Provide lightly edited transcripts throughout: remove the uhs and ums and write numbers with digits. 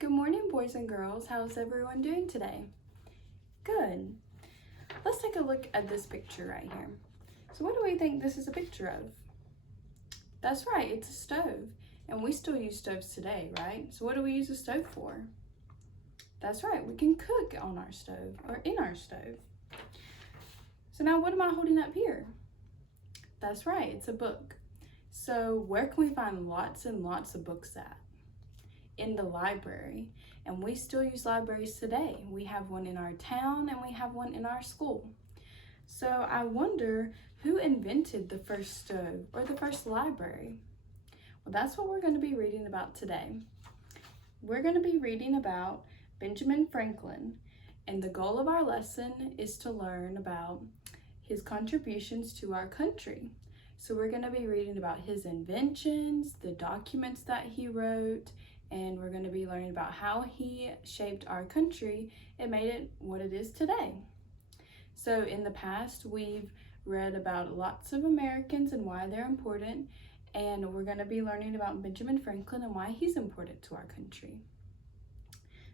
Good morning, boys and girls. How's everyone doing today? Good. Let's take a look at this picture right here. So what do we think this is a picture of? That's right, it's a stove. And we still use stoves today, right? So what do we use a stove for? That's right, we can cook on our stove or in our stove. So now what am I holding up here? That's right, it's a book. So where can we find lots and lots of books at? In the library, and we still use libraries today. We have one in our town and we have one in our school. So I wonder who invented the first stove or the first library? Well, that's what we're going to be reading about today. We're going to be reading about Benjamin Franklin, and the goal of our lesson is to learn about his contributions to our country. So we're going to be reading about his inventions, the documents that he wrote, and we're going to be learning about how he shaped our country and made it what it is today. So in the past, we've read about lots of Americans and why they're important, and we're going to be learning about Benjamin Franklin and why he's important to our country.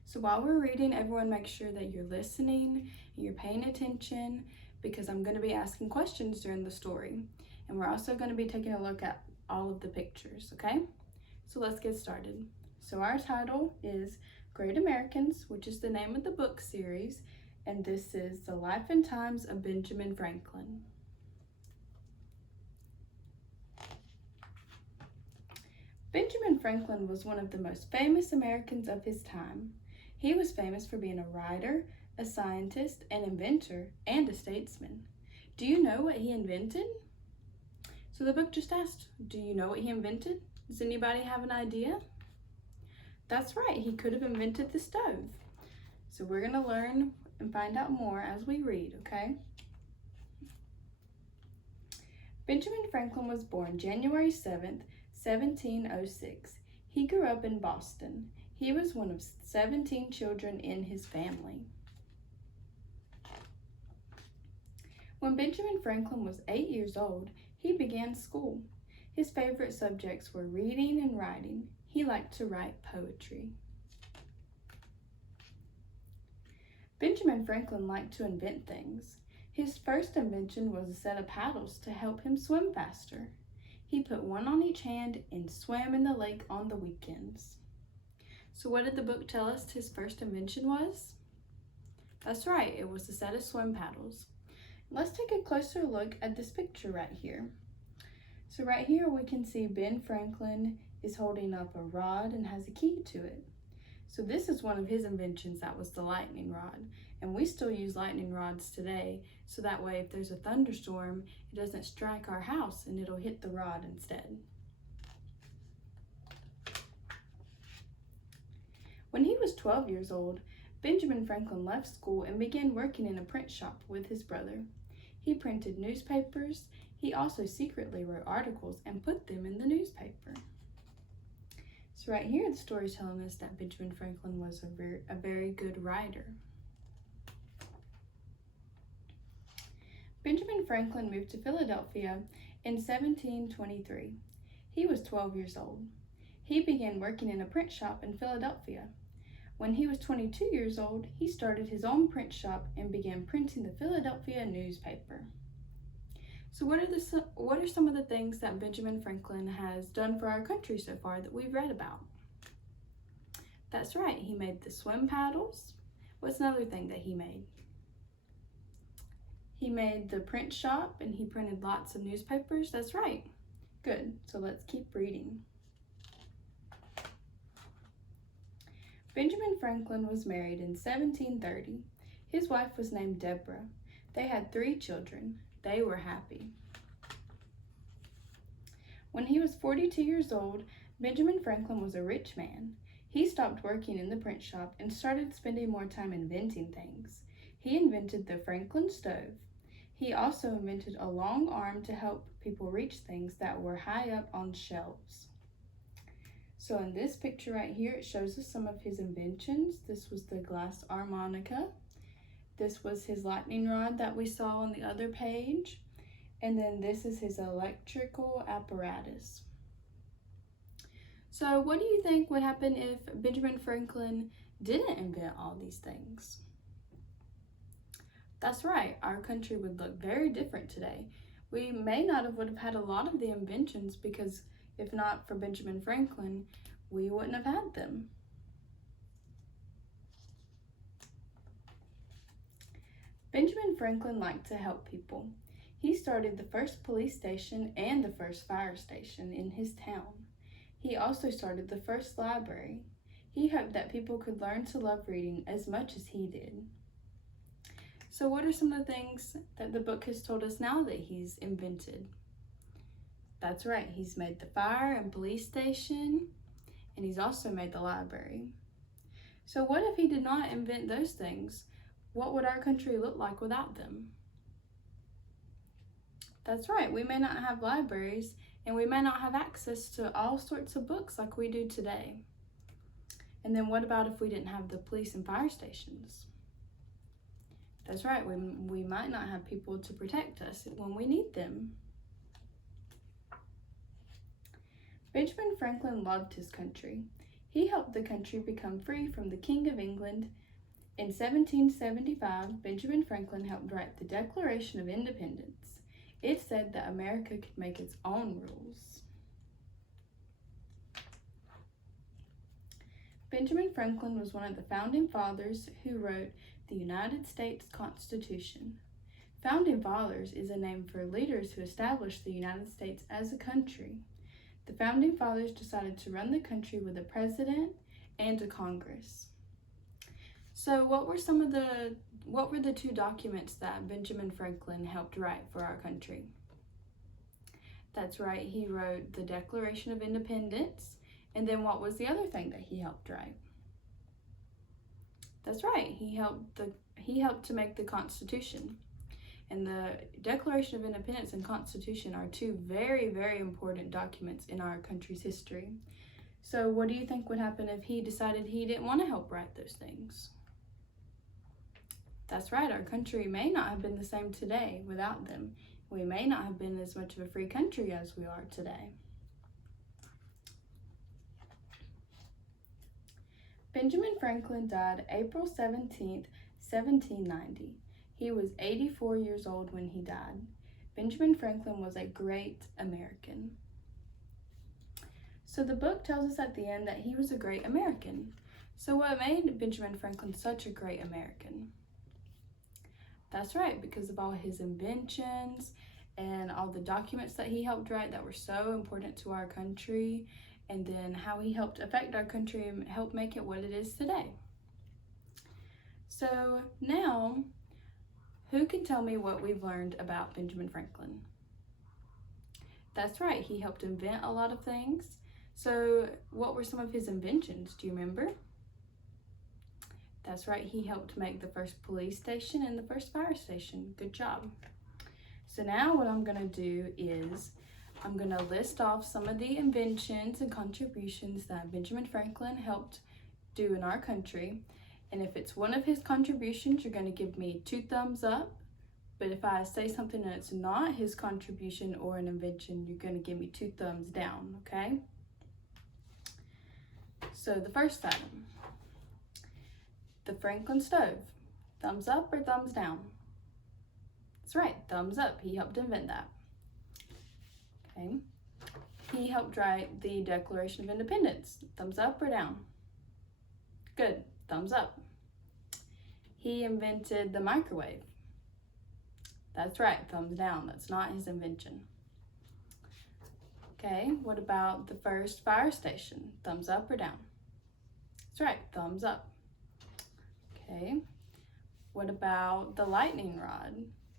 So while we're reading, everyone make sure that you're listening and you're paying attention, because I'm going to be asking questions during the story. And we're also going to be taking a look at all of the pictures, okay? So let's get started. So our title is Great Americans, which is the name of the book series, and this is The Life and Times of Benjamin Franklin. Benjamin Franklin was one of the most famous Americans of his time. He was famous for being a writer, a scientist, an inventor, and a statesman. Do you know what he invented? So the book just asked, do you know what he invented? Does anybody have an idea? That's right, he could have invented the stove. So we're going to learn and find out more as we read, okay? Benjamin Franklin was born January 7th, 1706. He grew up in Boston. He was one of 17 children in his family. When Benjamin Franklin was 8 years old, he began school. His favorite subjects were reading and writing. He liked to write poetry. Benjamin Franklin liked to invent things. His first invention was a set of paddles to help him swim faster. He put one on each hand and swam in the lake on the weekends. So what did the book tell us his first invention was? That's right, it was a set of swim paddles. Let's take a closer look at this picture right here. So right here we can see Ben Franklin is holding up a rod and has a key to it. So this is one of his inventions, that was the lightning rod. And we still use lightning rods today, so that way if there's a thunderstorm, it doesn't strike our house and it'll hit the rod instead. When he was 12 years old, Benjamin Franklin left school and began working in a print shop with his brother. He printed newspapers. He also secretly wrote articles and put them in the newspaper. So right here, the story is telling us that Benjamin Franklin was a very good writer. Benjamin Franklin moved to Philadelphia in 1723. He was 12 years old. He began working in a print shop in Philadelphia. When he was 22 years old, he started his own print shop and began printing the Philadelphia newspaper. So what are some of the things that Benjamin Franklin has done for our country so far that we've read about? That's right, he made the swim paddles. What's another thing that he made? He made the print shop and he printed lots of newspapers. That's right. Good, so let's keep reading. Benjamin Franklin was married in 1730. His wife was named Deborah. They had 3 children. They were happy. When he was 42 years old, Benjamin Franklin was a rich man. He stopped working in the print shop and started spending more time inventing things. He invented the Franklin stove. He also invented a long arm to help people reach things that were high up on shelves. So in this picture right here, it shows us some of his inventions. This was the glass harmonica. This was his lightning rod that we saw on the other page. And then this is his electrical apparatus. So what do you think would happen if Benjamin Franklin didn't invent all these things? That's right, our country would look very different today. We may not have would have had a lot of the inventions because if not for Benjamin Franklin, we wouldn't have had them. Benjamin Franklin liked to help people. He started the first police station and the first fire station in his town. He also started the first library. He hoped that people could learn to love reading as much as he did. So what are some of the things that the book has told us now that he's invented? That's right, he's made the fire and police station, and he's also made the library. So what if he did not invent those things? What would our country look like without them? That's right, we may not have libraries, and we may not have access to all sorts of books like we do today. And then what about if we didn't have the police and fire stations? That's right, we might not have people to protect us when we need them. Benjamin Franklin loved his country. He helped the country become free from the King of England. In 1775, Benjamin Franklin helped write the Declaration of Independence. It said that America could make its own rules. Benjamin Franklin was one of the founding fathers who wrote the United States Constitution. Founding Fathers is a name for leaders who established the United States as a country. The Founding Fathers decided to run the country with a president and a Congress. So what were the two documents that Benjamin Franklin helped write for our country? That's right, he wrote the Declaration of Independence, and then what was the other thing that he helped write? That's right, he helped to make the Constitution. And the Declaration of Independence and Constitution are two very, very important documents in our country's history. So what do you think would happen if he decided he didn't want to help write those things? That's right, our country may not have been the same today without them. We may not have been as much of a free country as we are today. Benjamin Franklin died April 17th, 1790. He was 84 years old when he died. Benjamin Franklin was a great American. So the book tells us at the end that he was a great American. So what made Benjamin Franklin such a great American? That's right, because of all his inventions and all the documents that he helped write that were so important to our country, and then how he helped affect our country and help make it what it is today. So now, who can tell me what we've learned about Benjamin Franklin? That's right, he helped invent a lot of things. So what were some of his inventions? Do you remember? That's right, he helped make the first police station and the first fire station. Good job. So now what I'm gonna do is I'm gonna list off some of the inventions and contributions that Benjamin Franklin helped do in our country. And if it's one of his contributions, you're gonna give me 2 thumbs up. But if I say something that's not his contribution or an invention, you're gonna give me 2 thumbs down, okay? So the first item, the Franklin stove. Thumbs up or thumbs down? That's right, thumbs up. He helped invent that. Okay. He helped write the Declaration of Independence. Thumbs up or down? Good, thumbs up. He invented the microwave. That's right, thumbs down. That's not his invention. Okay, what about the first fire station? Thumbs up or down? That's right, thumbs up. Okay, what about the lightning rod?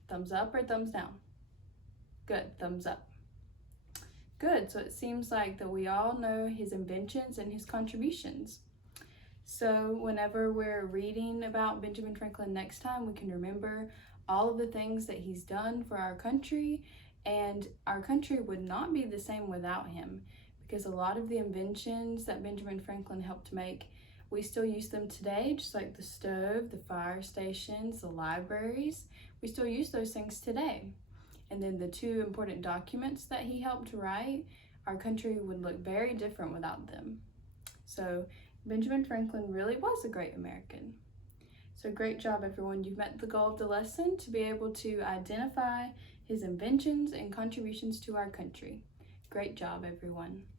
Thumbs up or thumbs down? Good, thumbs up. Good, so it seems like that we all know his inventions and his contributions. So whenever we're reading about Benjamin Franklin next time, we can remember all of the things that he's done for our country, and our country would not be the same without him, because a lot of the inventions that Benjamin Franklin helped make, we still use them today, just like the stove, the fire stations, the libraries. We still use those things today. And then the 2 important documents that he helped write our country would look very different without them. So Benjamin Franklin really was a great American. So great job, everyone. You've met the goal of the lesson to be able to identify his inventions and contributions to our country. Great job, everyone.